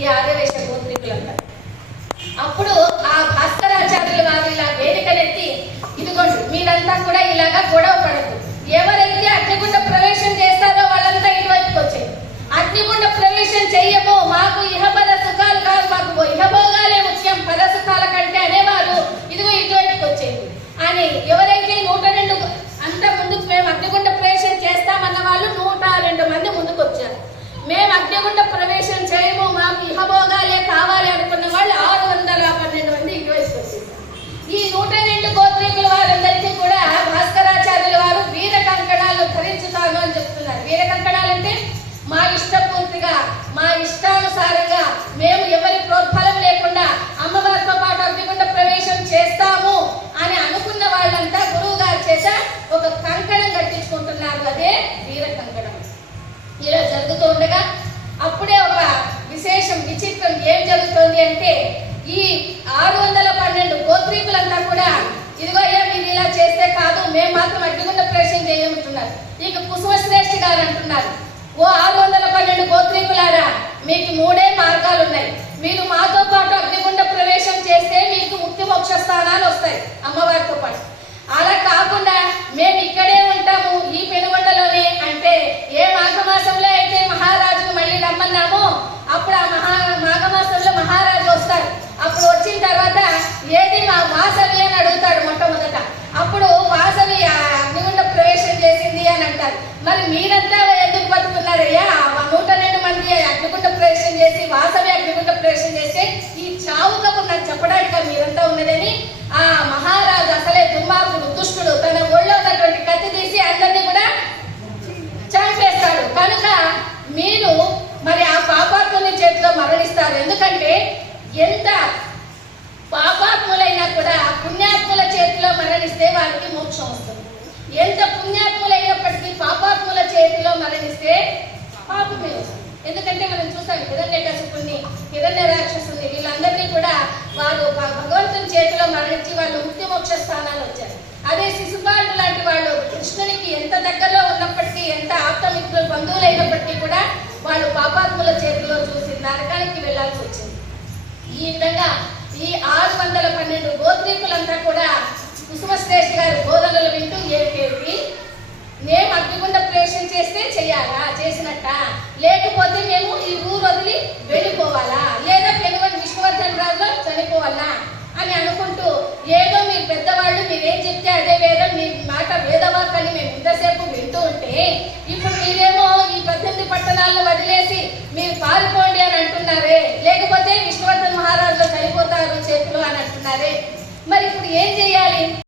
ఈ ఆర్యవేశ గోత్రికులంతా. అప్పుడు ఆ భాస్కరాచార్యుల వారు ఇలా వేదికనెత్తి, ఇదిగోండి మీరంతా కూడా ఇలాగా గొడవ పడదు, ఎవరైతే అగ్నిగుండ ప్రవేశం చేస్తారో వాళ్ళంతా ఇటువైపుకి వచ్చాయి, అగ్నిగుండ ప్రవేశం చెయ్యము, మాకు ఇహపద సుఖాలు కాదు, మాకు ఇహభోగాలే ముఖ్యం, పద సుఖాల కంటే అనేవారు ఇదిగో ఇటువైపుకి వచ్చేది అని. ఎవరైతే 102 అంత ముందుకు మేము అగ్నిగుండ ప్రవేశం చేస్తామన్న వాళ్ళు 102 మంది ముందుకు వచ్చారు. మేము అగ్నిగుండ ప్రవేశం చేయము, మాకు ఇహభోగాలే కావాలి అనుకున్న వాళ్ళు 612 మంది ఇటువైపు వచ్చేసారు. ఈ 102 గోత్రీకుల వారందరికీ కూడా భాస్కరాచార్యుల వారు వీర కంకణాలు ధరించుతాను అని చెప్తున్నారు. వీర కంకణాలు అంటే మా ఇష్టపూర్తిగా మా ఇష్టానుసారంగా మేము ఎవరి ప్రోత్ఫలం లేకుండా అమ్మవారితో పాటు అగ్నిగుండ ప్రవేశం చేస్తాము అని అనుకున్న వాళ్ళంతా గురువు గారి చేత ఒక కంకణం కట్టించుకుంటున్నారు. అదే వీర కంకణం. ఇలా జరుగుతూ ఉండగా అప్పుడే ఒక విశేషం విచిత్రం ఏం జరుగుతోంది అంటే, ఈ 612 గోత్రీకులంతా కూడా ఇదిగో అయ్యా మీరు ఇలా చేస్తే కాదు, మేము మాత్రం అగ్నిగుండ ప్రవేశం చేయమంటున్నారు. ఇక కుసుమశ్రేష్ఠి గారు అంటున్నారు, ఓ 612 గోత్రీకులారా, మీకు 3 మార్గాలు ఉన్నాయి. మీరు మాతో పాటు అగ్నిగుండ ప్రవేశం చేస్తే మీకు ముక్తి మోక్ష స్థానాలు వస్తాయి అమ్మవారితో పాటు. అలా కాకుండా మేము ఇక్కడే ఉంటాము ఈ పెనుగొండలోనే అంటే, ఏ మాఘమాసంలో అయితే మహారాజుకు మళ్ళీ రమ్మన్నామో అప్పుడు ఆ మాఘమాసంలో మహారాజు వస్తారు. అప్పుడు వచ్చిన తర్వాత ఏది మా వాసవి అని అడుగుతాడు మొట్టమొదట. అప్పుడు వాసవి అగ్నిగుండ ప్రవేశం చేసింది అని అంటారు. మరి మీరంతా ఎందుకు బతుకున్నారయ్యా? 102 మంది అగ్నిగుండ ప్రవేశం చేసి వాసవి అగ్నిగుండ ప్రవేశం చేస్తే ఈ చావు కబురు నాకు చెప్పడానికి మీరంతా ఉన్నదని ఆ మహారాజు అసలే దుర్మార్గుడు, దుష్టుడు, తన ఒళ్ళో ఉన్నటువంటి కత్తి తీసి అందరినీ కూడా చంపేస్తాడు. కనుక మీరు మరి ఆ పాపాత్ముని చేతిలో మరణిస్తారు. ఎందుకంటే ఎంత పాపాత్ములైనా కూడా పుణ్యాత్ముల చేతిలో మరణిస్తే వారికి మోక్షం వస్తుంది. ఎంత పుణ్యాత్ములైనప్పటికీ పాపాత్ముల చేతిలో మరణిస్తే పాపమే వస్తుంది. ఎందుకంటే మనం చూస్తాం హిరణ్యకశిపుణ్ణి, హిరణ్య రాక్షసుని, వీళ్ళందరినీ కూడా వారు భగవంతుని చేతిలో మరణించి వాళ్ళు ముక్తి మోక్ష స్థానాలు వచ్చారు. అదే శిశుపాలుడు లాంటి వాళ్ళు కృష్ణునికి ఎంత దగ్గరలో ఉన్నప్పటికీ, ఎంత ఆప్తమిత్రులు బంధువులైనప్పటికీ కూడా వాళ్ళు పాపాత్ముల చేతిలో చూసి నరకానికి వెళ్లాల్సి వచ్చింది. ఈ విధంగా ఈ 612 గోత్రీకులంతా కూడా కుసుమశ్రేష్ఠి గారి బోధనలు వింటూ ఏపీ మేము అగ్నిగుండ ప్రవేశం చేస్తే చెయ్యాలా, చేసినట్ట, లేకపోతే మేము ఈ ఊరు వదిలి వెళ్ళిపోవాలా, లేదా పెనుగొండ విష్ణువర్ధన్ రాజులో చనిపోవాలా అని అనుకుంటూ, ఏదో మీరు పెద్దవాళ్ళు మీరేం చెప్తే అదే వేదం, మీ మాట వేదవాక్ అని మేము ఇంతసేపు వింటూ ఉంటే, ఇప్పుడు మీరేమో ఈ 18 పట్టణాలను వదిలేసి మీరు పారిపోండి అని అంటున్నారే, లేకపోతే విష్ణువర్ధన్ మహారాజులో చనిపోతారు చేతులు అని అంటున్నారే, మరి ఇప్పుడు ఏం చేయాలి?